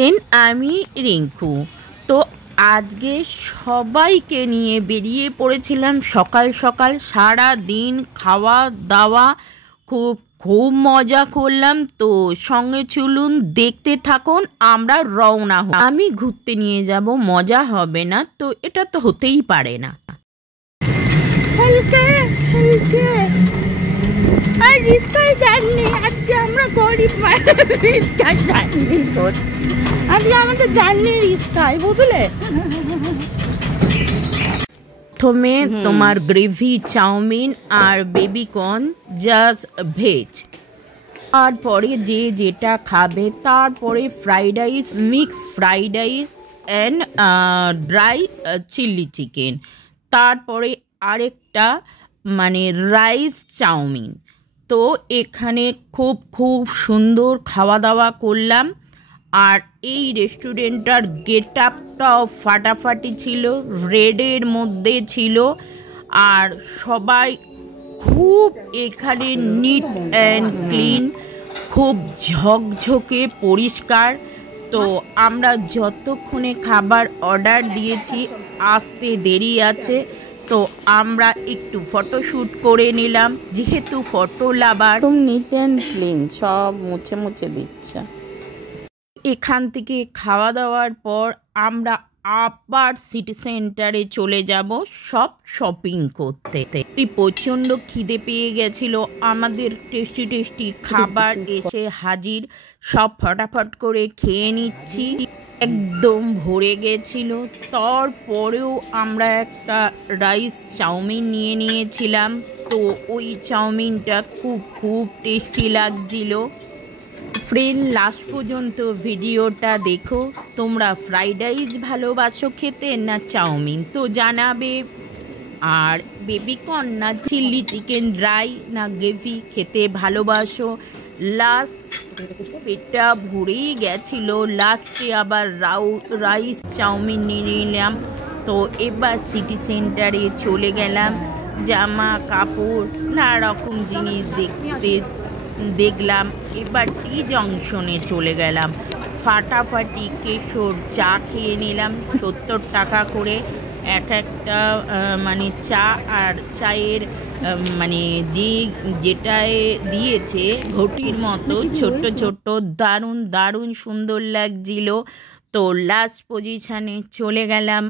দেন আমি রিঙ্কু। তো আজকে সবাইকে নিয়ে বেরিয়ে পড়েছিলাম সকাল সকাল। সারা দিন খাওয়া দাওয়া খুব খুব মজা করলাম। তো সঙ্গে চলুন, দেখতে থাকুন, আমরা রওনা হব। আমি ঘুরতে নিয়ে যাব, মজা হবে না তো এটা তো হতেই পারে না। আর রিস্কায় জার্নি, আজকে আমরা গরিব মানুষ, রিস্কায় জার্নি করছি। আজকে আমাদের জার্নি রিস্কায়, বুঝলে। প্রথমে তোমার গ্রেভি চাউমিন আর বেবিকর্ন জাস্ট ভেজ, তারপরে যে যেটা খাবে, তারপরে fried rice, mix fried rice and dry chilli chicken, তারপরে আরেকটা মানে রাইস চাউমিন। তো এখানে খুব খুব সুন্দর খাওয়া দাওয়া করলাম। আর এই রেস্টুরেন্টটার গেট আপটাও ফাটাফাটি ছিল, রেডের মধ্যে ছিল। আর সবাই খুব এখানে নিট অ্যান্ড ক্লিন, খুব ঝকঝকে পরিষ্কার। তো আমরা যতক্ষণে খাবার অর্ডার দিয়েছি, আসতে দেরি আছে, তো আমরা একটু ফটোশ্যুট করে নিলাম, যেহেতু ফটো লাভার। খুব নিট অ্যান্ড ক্লিন, সব মুছে মুছে দিচ্ছে। এখান থেকে খাওয়া দাওয়ার পর আমরা আবার সিটি সেন্টারে চলে যাব সব শপিং করতে। প্রচণ্ড খিদে পেয়ে গেছিল, আমাদের টেস্টি টেস্টি খাবার এসে হাজির। সব ফটাফট করে খেয়ে নিচ্ছি, একদম ভরে গেছিল। তারপরেও আমরা একটা রাইস চাউমিন নিয়ে নিয়েছিলাম। তো ওই চাউমিনটা খুব খুব টেস্টি লাগছিল। ফ্রেন্ড, লাস্ট পর্যন্ত ভিডিওটা দেখো। তোমরা ফ্রাইড রাইস ভালোবাসো খেতে না চাউমিন, তো জানাবে। আর বেবিকর্ন না চিলি চিকেন, ড্রাই না গ্রেভি খেতে ভালোবাসো। লাস্ট পেটটা ভরেই গেছিল, লাস্টে আবার রাইস চাউমিন নিয়ে নিলাম। তো এবার সিটি সেন্টারে চলে গেলাম, জামা কাপড় নানা রকম জিনিস দেখলাম। এবার টি জংশনে চলে গেলাম, ফাটাফাটি কেশর চা খেয়ে নিলাম। 70 টাকা করে একটা মানে চা। আর চায়ের মানে যেটায় দিয়েছে ঘটির মতো ছোট্ট ছোট্ট, দারুণ দারুণ সুন্দর লাগছিল। তো লাস্ট পজিশানে চলে গেলাম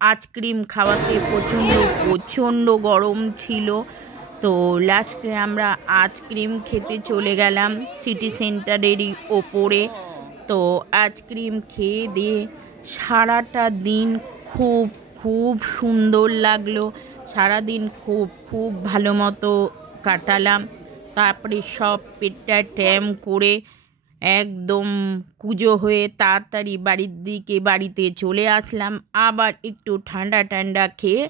আইসক্রিম খাওয়াতে। প্রচণ্ড গরম ছিল, তো লাস্টে আমরা আইসক্রিম খেতে চলে গেলাম সিটি সেন্টারেরই ওপরে। তো আইসক্রিম খেয়ে দিয়ে সারাটা দিন খুব খুব সুন্দর লাগলো। সারাদিন খুব খুব ভালো মতো কাটালাম। তারপরে সব পেটটা ট্যাম করে একদম কুজো হয়ে তাড়াতাড়ি বাড়িতে চলে আসলাম। আবার একটু ঠান্ডা ঠান্ডা খেয়ে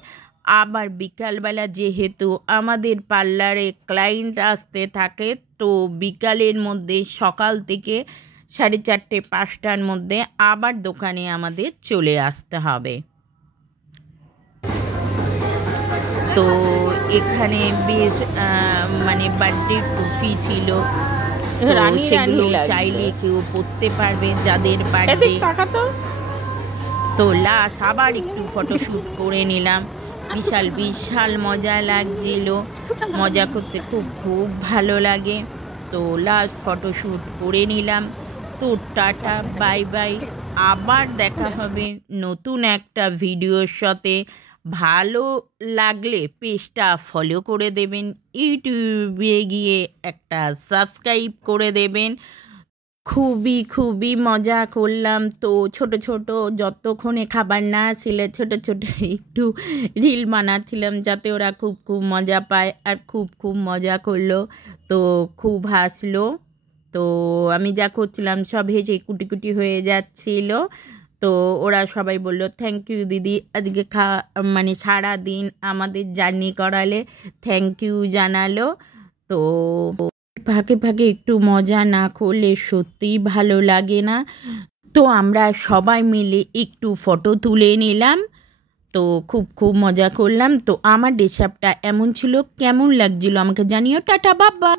আবার বিকালবেলা, যেহেতু আমাদের পার্লারে ক্লায়েন্ট আসতে থাকে, তো বিকালের মধ্যে সকাল থেকে 4:30 5টার মধ্যে আবার দোকানে আমাদের চলে আসতে হবে। তো এখানে বেশ মানে বার্থডে ট্রফি ছিল, সেগুলো চাইলে কেউ পড়তে পারবে যাদের বার্থডে। তো লাস্ট আবার একটু ফটোশ্যুট করে নিলাম। বিশাল মজা লাগছিল, মজা করতে খুব খুব ভালো লাগে। তো লাস্ট ফটোশ্যুট করে নিলাম। তো টাটা, বাই বাই, আবার দেখা হবে নতুন একটা ভিডিওর সাথে। ভালো লাগলে পেজটা ফলো করে দেবেন, ইউটিউবে গিয়ে একটা সাবস্ক্রাইব করে দেবেন। খুবই মজা করলাম। তো ছোট যতক্ষণে খাবার না আসলে ছোট একটু রিল বানাচ্ছিলাম, যাতে ওরা খুব মজা পায়। আর খুব মজা করলো, তো খুব হাসলো। তো আমি যা করছিলাম সব হেসে কুটি হয়ে যাচ্ছিল। তো ওরা সবাই বললো থ্যাংক ইউ দিদি, আজকে মানে সারা দিন আমাদের জার্নি করালে, থ্যাংক ইউ জানালো। তো ফাঁকে একটু মজা না করলে সত্যিই ভালো লাগে না। তো আমরা সবাই মিলে একটু ফটো তুলে নিলাম। তো খুব মজা করলাম। তো আমার ড্রেস আপটা এমন ছিল, কেমন লাগছিল আমাকে জানিও। টাটা, বাবা।